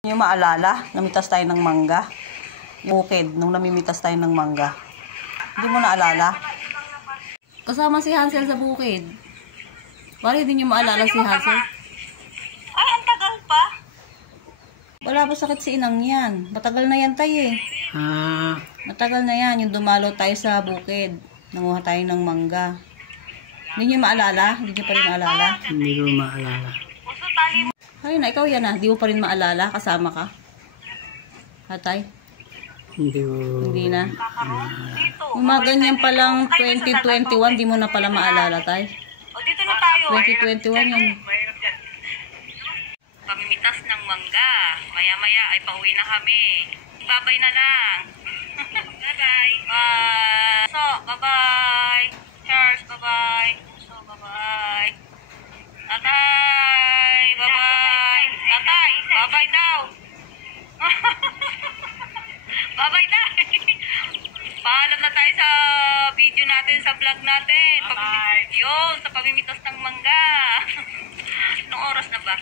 Yung maalala, namitas tayo ng mangga. Yung bukid, nung namimitas tayo ng mangga. Hindi mo naalala? Kasama si Hansel sa bukid. Bakit hindi nyo maalala si Hansel? Ay, ang tagal pa. Wala pa sakit si inang yan. Matagal na yan tayo eh. Matagal na yan. Yung dumalo tayo sa bukid. Nanguha tayo ng mangga. Hindi nyo maalala? Hindi nyo pa rin maalala? Hindi ko maalala. Ay na, ikaw yan ah. Di mo pa rin maalala? Kasama ka? Hatay? Hindi ko. Hindi na? Yung mga ganyan palang 2021, di mo na pala maalala tay? O, dito na tayo. 2021 yun. Pamimitas ng mangga. Maya-maya ay pauwi na kami. Babay na lang. Bye-bye. Bye. So, bye-bye. Cheers, bye-bye. So, bye-bye. Tatay, bye-bye. Tatay, bye-bye daw. Bye-bye na. Paalam na tayo sa video natin, sa vlog natin. Bye-bye. Yun, sa pamimitas ng mangga. Anong oras na ba?